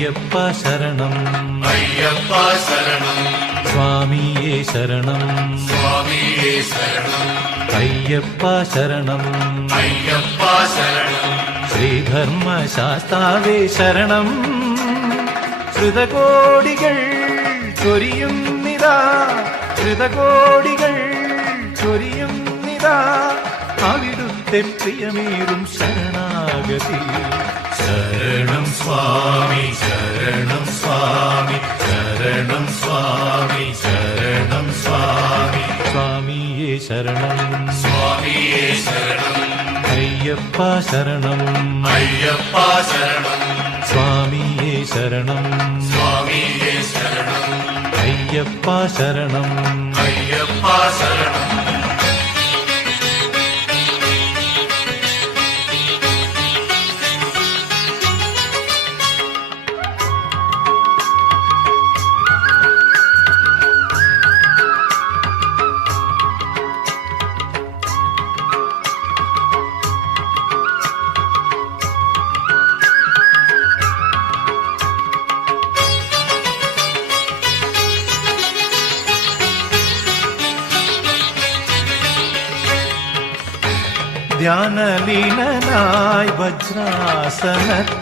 അയ്യപ്പ ശരണം അയ്യപ്പ ശരണം സ്വാമിയേ ശരണം സ്വാമിയേ ശരണം അയ്യപ്പ ശരണം അയ്യപ്പ ശരണം ശ്രീധർമ്മശാസ്താവേ ശരണം ശ്രുതകോടികൾ ചൊരിയുന്നിതാ ശ്രുതകോടികൾ ചൊരിയുന്നിതാ അവിടുത്തെ പ്രിയമേറും ശരണാഗതി ശരണം സ്വാമി ശരണം സ്വാമി ശരണം സ്വാമി ശരണം സ്വാമി സ്വാമിയേ ശരണം സ്വാമിയേ ശരണം അയ്യപ്പ ശരണം അയ്യപ്പ ശരണം സ്വാമിയേ ശരണം സ്വാമിയേ ശരണം അയ്യപ്പ ശരണം അയ്യപ്പ ശരണം ധ്യാനലീനനായി വജ്രാസനത്തിൽ